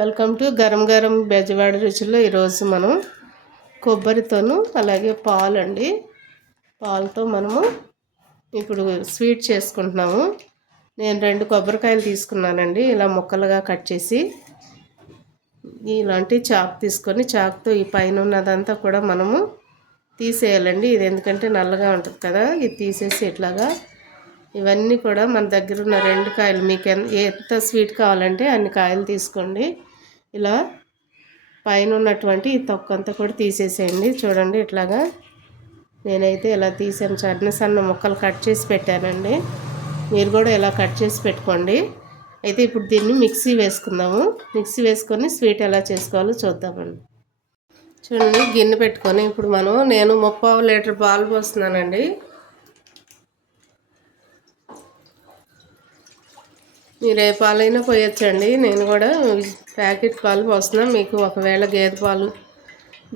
Welcome to garam garam Bezawada రుచుల్లో ఈరోజు మనం కొబ్బరితోను అలాగే పాలు అండి పాలతో మనము ఇప్పుడు స్వీట్ చేసుకుంటున్నాము. నేను 2 కొబ్బరికాయలు తీసుకున్నానండి. ఇలా ముక్కలుగా కట్ చేసి ఇలాంటి చాకు తీసుకొని చాకుతో ఈ పైన ఉన్నదంతా కూడా మనము తీసేయాలండి. ఇది ఎందుకంటే నల్లగా ఉంటుంది కదా, ఇది తీసేసి ఇట్లాగా ఇవన్నీ కూడా మన దగ్గర ఉన్న 2 కాయలు మీకు ఎంత స్వీట్ కావాలంటే అన్ని కాయలు తీసుకోండి. ఇలా పైన ఉన్నటువంటి ఈ తొక్కంతా కూడా తీసేసేయండి. చూడండి ఇట్లాగా నేనైతే ఇలా తీసాను. సన్న ముక్కలు కట్ చేసి పెట్టానండి. మీరు కూడా ఇలా కట్ చేసి పెట్టుకోండి. అయితే ఇప్పుడు దీన్ని మిక్సీ వేసుకుందాము. మిక్సీ వేసుకొని స్వీట్ ఎలా చేసుకోవాలో చూద్దామండి. చూడండి గిన్నె పెట్టుకొని ఇప్పుడు నేను 30 లీటర్ పాలు పోస్తున్నానండి. మీరు ఏ పాలైనా పోయొచ్చండి. నేను కూడా ప్యాకెట్ పాలు పోస్తున్నాను. మీకు ఒకవేళ గేదె పాలు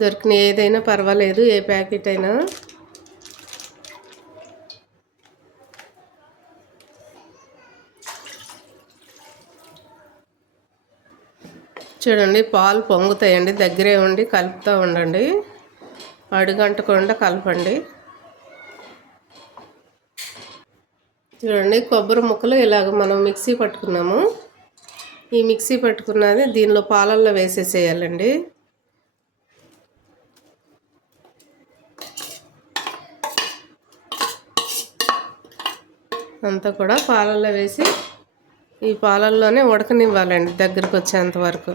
దొరికిన ఏదైనా పర్వాలేదు, ఏ ప్యాకెట్ అయినా. చూడండి పాలు పొంగుతాయండి. దగ్గరే ఉండి కలుపుతూ ఉండండి. అడుగంటకుండా కలపండి. చూడండి కొబ్బరి ముక్కలు ఇలాగ మనం మిక్సీ పట్టుకున్నాము. ఈ మిక్సీ పట్టుకున్నది దీనిలో పాలల్లో వేసేసేయాలండి. అంతా కూడా పాలల్లో వేసి ఈ పాలల్లోనే ఉడకనివ్వాలండి దగ్గరకు వచ్చేంత వరకు.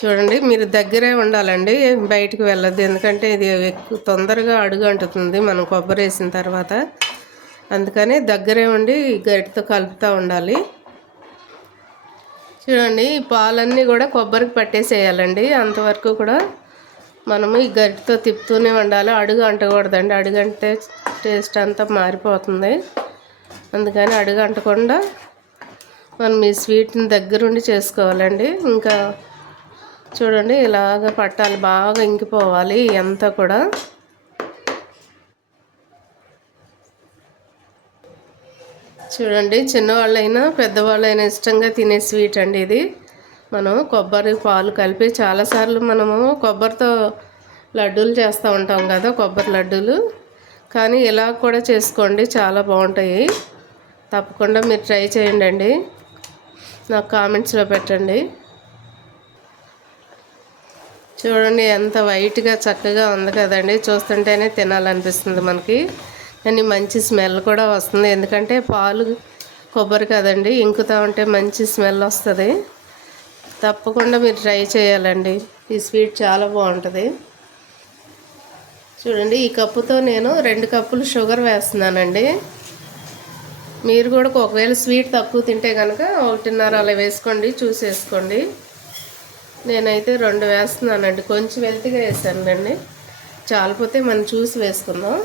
చూడండి మీరు దగ్గరే ఉండాలండి, బయటికి వెళ్ళద్దు. ఎందుకంటే ఇది ఎక్కువ తొందరగా అడుగు అంటుతుంది మనం కొబ్బరి వేసిన తర్వాత. అందుకని దగ్గరే ఉండి గరిటతో కలుపుతూ ఉండాలి. చూడండి ఈ పాలన్నీ కూడా కొబ్బరికి పట్టేసేయాలండి. అంతవరకు కూడా మనము ఈ గరిటతో తిప్పుతూనే ఉండాలి. అడుగు అంటకూడదండి. అడుగంటే టేస్ట్ అంతా మారిపోతుంది. అందుకని అడుగు అంటకుండా మనం ఈ స్వీట్ని దగ్గరుండి చేసుకోవాలండి. ఇంకా చూడండి ఇలాగ పట్టాలి, బాగా ఇంకిపోవాలి అంతా కూడా. చూడండి చిన్నవాళ్ళైనా పెద్దవాళ్ళైనా ఇష్టంగా తినే స్వీట్ అండి ఇది. మనం కొబ్బరి పాలు కలిపి చాలాసార్లు మనము కొబ్బరితో లడ్డూలు చేస్తూ ఉంటాం కదా, కొబ్బరి లడ్డూలు. కానీ ఇలా కూడా చేసుకోండి, చాలా బాగుంటాయి. తప్పకుండా మీరు ట్రై చేయండి. నాకు కామెంట్స్లో పెట్టండి. చూడండి ఎంత వైట్గా చక్కగా ఉంది కదండి. చూస్తుంటేనే తినాలనిపిస్తుంది మనకి. కానీ మంచి స్మెల్ కూడా వస్తుంది. ఎందుకంటే పాలు కొబ్బరి కదండి, ఇంకుతూ ఉంటే మంచి స్మెల్ వస్తుంది. తప్పకుండా మీరు ట్రై చేయాలండి. ఈ స్వీట్ చాలా బాగుంటుంది. చూడండి ఈ కప్పుతో నేను 2 కప్పులు షుగర్ వేస్తున్నానండి. మీరు కూడా ఒకవేళ స్వీట్ తక్కువ తింటే కనుక 1.5 అలా వేసుకోండి, చూసి వేసుకోండి. నేనైతే 2 వేస్తున్నానండి. కొంచెం వెల్తిగా వేసానండి. చాలిపోతే మనం చూసి వేసుకుందాం.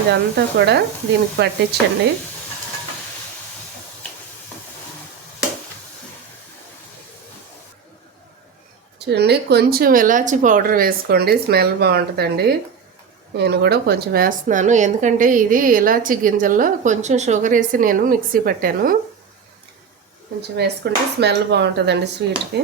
ఇదంతా కూడా దీనికి పట్టించండి. చూడండి కొంచెం ఇలాచి పౌడర్ వేసుకోండి, స్మెల్ బాగుంటుందండి. నేను కూడా కొంచెం వేస్తున్నాను. ఎందుకంటే ఇది ఇలాచి గింజల్లో కొంచెం షుగర్ వేసి నేను మిక్సీ పట్టాను. కొంచెం వేసుకుంటే స్మెల్ బాగుంటుందండి స్వీట్కి.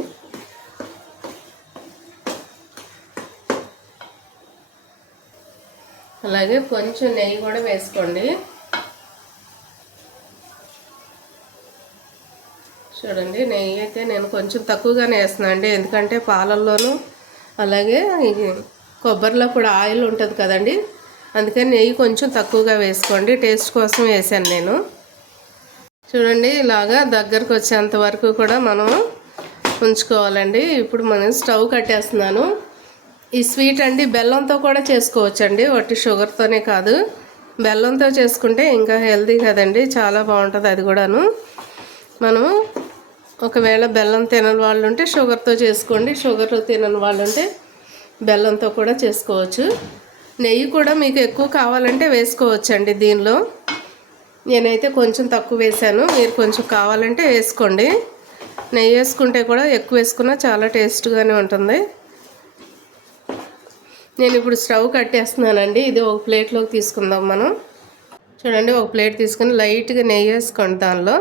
అలాగే కొంచెం నెయ్యి కూడా వేసుకోండి. చూడండి నెయ్యి అయితే నేను కొంచెం తక్కువగానే వేస్తున్నాను అండి. ఎందుకంటే పాలల్లోనూ అలాగే కొబ్బరిలో కూడా ఆయిల్ ఉంటుంది కదండి. అందుకని నెయ్యి కొంచెం తక్కువగా వేసుకోండి. టేస్ట్ కోసం వేసాను నేను. చూడండి ఇలాగా దగ్గరకు వచ్చేంత వరకు కూడా మనం ఉంచుకోవాలండి. ఇప్పుడు మనం స్టవ్ కట్టేస్తున్నాను. ఈ స్వీట్ అండి బెల్లంతో కూడా చేసుకోవచ్చండి, ఒట్టి షుగర్తోనే కాదు. బెల్లంతో చేసుకుంటే ఇంకా హెల్తీ కదండి, చాలా బాగుంటుంది అది కూడాను. మనము ఒకవేళ బెల్లం తినని వాళ్ళు ఉంటే షుగర్తో చేసుకోండి, షుగర్ తినని వాళ్ళు ఉంటే బెల్లంతో కూడా చేసుకోవచ్చు. నెయ్యి కూడా మీకు ఎక్కువ కావాలంటే వేసుకోవచ్చండి దీనిలో. నేనైతే కొంచెం తక్కువ వేసాను, మీరు కొంచెం కావాలంటే వేసుకోండి. నెయ్యి వేసుకుంటే కూడా ఎక్కువ వేసుకున్నా చాలా టేస్ట్గానే ఉంటుంది. నేను ఇప్పుడు స్టవ్ కట్టేస్తున్నానండి. ఇది ఒక ప్లేట్లోకి తీసుకుందాం మనం. చూడండి, ఒక ప్లేట్ తీసుకొని లైట్గా నెయ్యి వేసుకోండి. దానిలో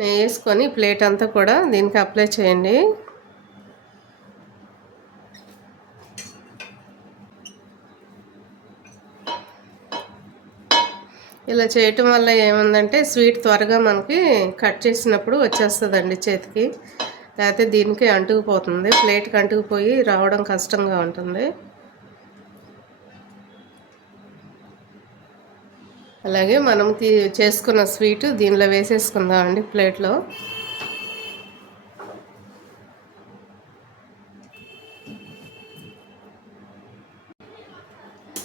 నెయ్యి వేసుకొని ప్లేట్ అంతా కూడా దీనికి అప్లై చేయండి. ఇలా చేయటం వల్ల ఏముందంటే స్వీట్ త్వరగా మనకి కట్ చేసినప్పుడు వచ్చేస్తుందండి చేతికి. లేకపోతే దీనికి అంటుకుపోతుంది, ప్లేట్కి అంటుకుపోయి రావడం కష్టంగా ఉంటుంది. అలాగే మనం చేసుకున్న స్వీటు దీనిలో వేసేసుకుందామండి ప్లేట్లో.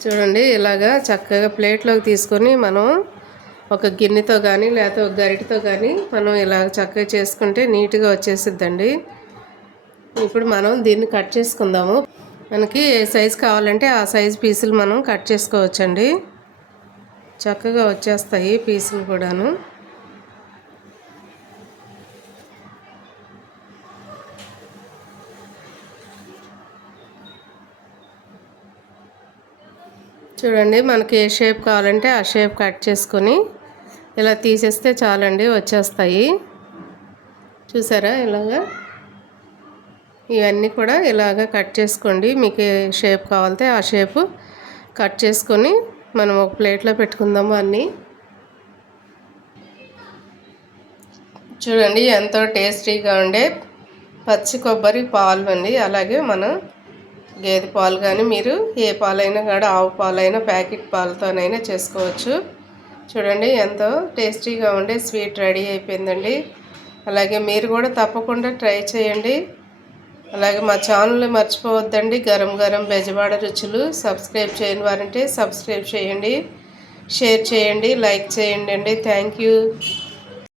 చూడండి, ఇలాగా చక్కగా ప్లేట్లోకి తీసుకొని మనం ఒక గిన్నెతో కానీ లేకపోతే ఒక గరిటెతో కానీ మనం ఇలాగ చక్కగా చేసుకుంటే నీట్గా వచ్చేసిద్దండి. ఇప్పుడు మనం దీన్ని కట్ చేసుకుందాము. మనకి ఏ సైజు కావాలంటే ఆ సైజు పీసులు మనం కట్ చేసుకోవచ్చండి. చక్కగా వచ్చేస్తాయి పీసులు కూడాను. చూడండి, మనకి ఏ షేప్ కావాలంటే ఆ షేప్ కట్ చేసుకొని ఇలా తీసేస్తే చాలండి, వచ్చేస్తాయి. చూసారా ఇలాగా? ఇవన్నీ కూడా ఇలాగ కట్ చేసుకోండి. మీకు ఏ షేప్ కావాలంటే ఆ షేపు కట్ చేసుకొని మనం ఒక ప్లేట్లో పెట్టుకుందాము అన్నీ. చూడండి, ఎంతో టేస్టీగా ఉండే పచ్చి కొబ్బరి పాలు అండి. అలాగే మనం గేదె పాలు కానీ మీరు ఏ పాలైనా కూడా ఆవు పాలైనా ప్యాకెట్ పాలతోనైనా చేసుకోవచ్చు. చూడండి, ఎంతో టేస్టీగా ఉండే స్వీట్ రెడీ అయిపోయిందండి. అలాగే మీరు కూడా తప్పకుండా ట్రై చేయండి. అలాగే మా ఛానల్ని మర్చిపోవద్దండి, గరం గరం బెజవాడ రుచులు. సబ్స్క్రైబ్ చేయని వారంటే సబ్స్క్రైబ్ చేయండి, షేర్ చేయండి, లైక్ చేయండి అండి. Thank you.